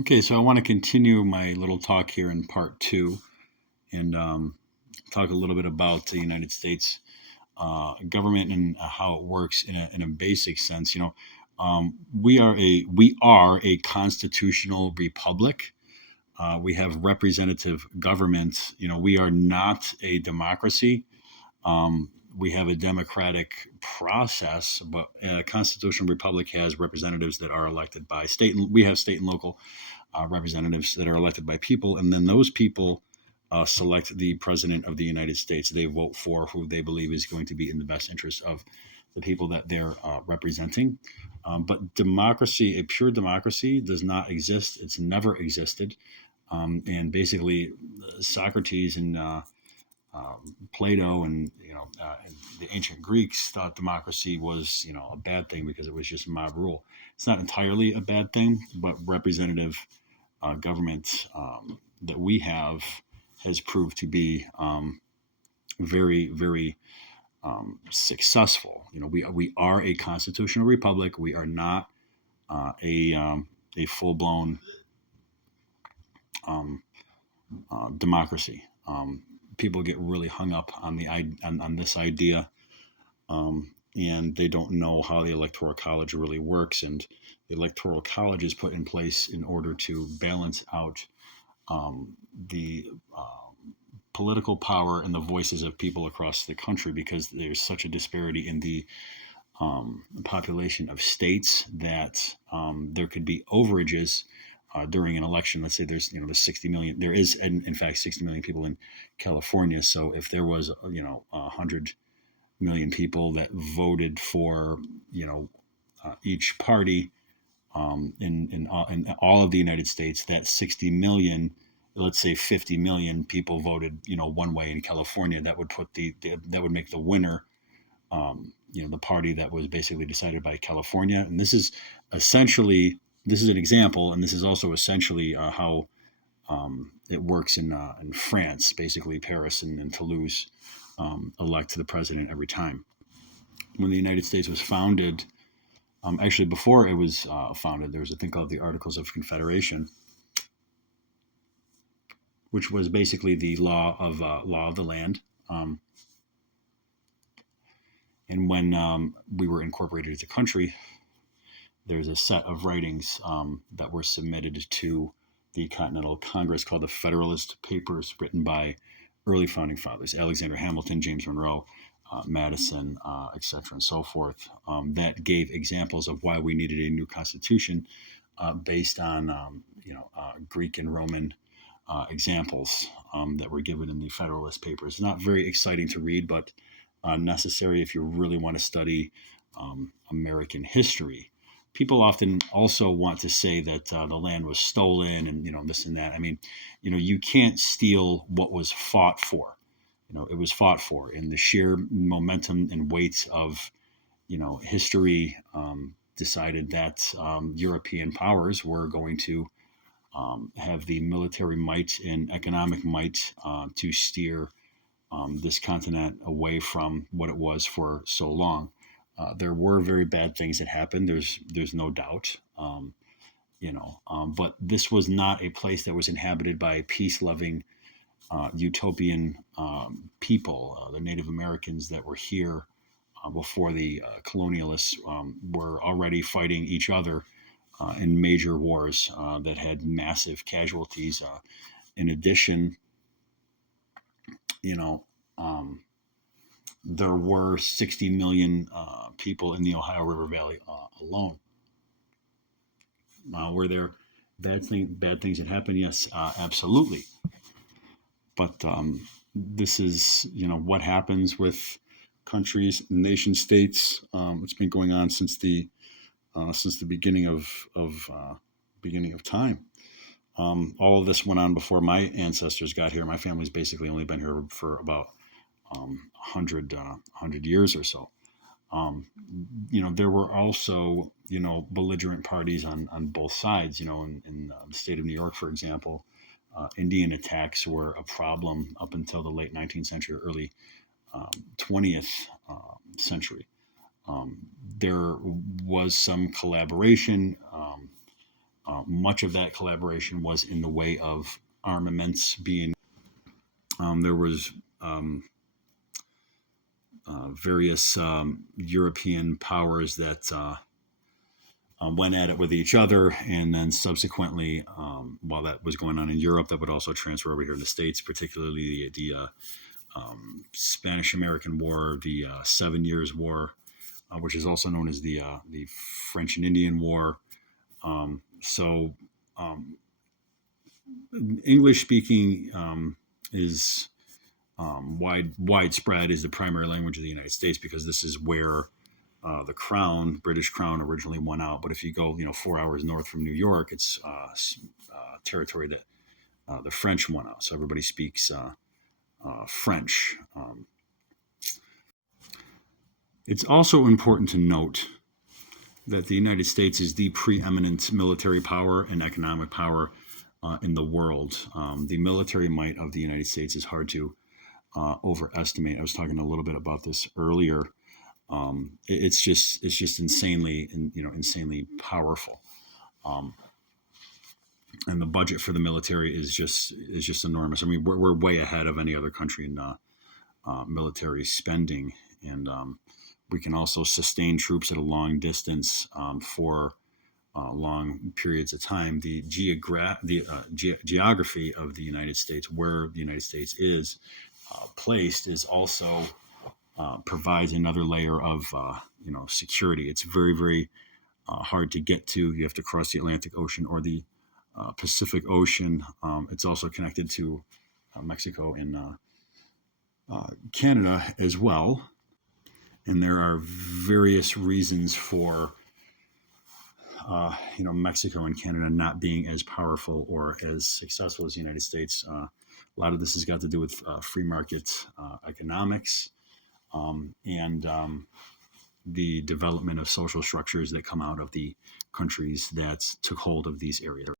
Okay, so I want to continue my little talk here in part two and talk a little bit about the United States government and how it works in a basic sense. We are a constitutional republic. We have representative government. We are not a democracy. We have a democratic process, but a constitutional republic has representatives that are elected by state. We have state and local representatives that are elected by people, and then those people select the president of the United States. They vote for who they believe is going to be in the best interest of the people that they're representing. But democracy, a pure democracy, does not exist. It's never existed. And basically, Socrates and Plato and the ancient Greeks thought democracy was a bad thing because it was just mob rule. It's not entirely a bad thing, but representative government that we have has proved to be very, very successful. We are a constitutional republic. We are not a full blown um, democracy. People get really hung up on on this idea, and they don't know how the electoral college really works. And the electoral college is put in place in order to balance out the political power and the voices of people across the country, because there's such a disparity in the population of states that there could be overages during an election. Let's say there's 60 million. There is in fact 60 million people in California. So if there was 100 million people that voted for each party in all of the United States, that 60 million, let's say 50 million people voted one way in California, that would that would make the winner the party that was basically decided by California. And this is an example, and this is also essentially how it works in France. Basically, Paris and Toulouse elect the president every time. When the United States was founded, actually before it was founded, there was a thing called the Articles of Confederation, which was basically the law of the land. And when we were incorporated as a country, there's a set of writings that were submitted to the Continental Congress called the Federalist Papers, written by early founding fathers: Alexander Hamilton, James Monroe, Madison, etc., and so forth. That gave examples of why we needed a new constitution based on Greek and Roman examples that were given in the Federalist Papers. Not very exciting to read, but necessary if you really want to study American history. People often also want to say that the land was stolen and this and that. I mean, you can't steal what was fought for. It was fought for, and the sheer momentum and weight of history decided that European powers were going to have the military might and economic might to steer this continent away from what it was for so long. There were very bad things that happened. There's no doubt. But this was not a place that was inhabited by peace loving utopian people. The Native Americans that were here before the colonialists were already fighting each other in major wars that had massive casualties. In addition, you know, um, there were 60 million people in the Ohio River Valley alone. Were there bad things that happened? Yes, absolutely. But this is what happens with countries, nation states. It's been going on since the beginning of time. All of this went on before my ancestors got here. My family's basically only been here for about 100 years or so. Um, there were also belligerent parties on both sides. In the state of New York, for example, Indian attacks were a problem up until the late 19th century, early 20th century. There was some collaboration Much of that collaboration was in the way of armaments being. There was various European powers that went at it with each other, and then subsequently, while that was going on in Europe, that would also transfer over here in the States, particularly the Spanish-American War, the 7 Years' War, which is also known as the French and Indian War. So English speaking is widespread, is the primary language of the United States, because this is where the Crown, British Crown, originally won out. But if you go, 4 hours north from New York, it's territory that the French won out. So everybody speaks French. It's also important to note that the United States is the preeminent military power and economic power in the world. The military might of the United States is hard to overestimate. I was talking a little bit about this earlier. It's just insanely powerful. And the budget for the military is just enormous. I mean, we're way ahead of any other country in military spending, and we can also sustain troops at a long distance for long periods of time. The geography of the United States, where the United States is placed, is also provides another layer of security. It's very, very hard to get to. You have to cross the Atlantic Ocean or the Pacific Ocean. It's also connected to Mexico and Canada as well. And there are various reasons for Mexico and Canada not being as powerful or as successful as the United States. A lot of this has got to do with free market economics and the development of social structures that come out of the countries that took hold of these areas.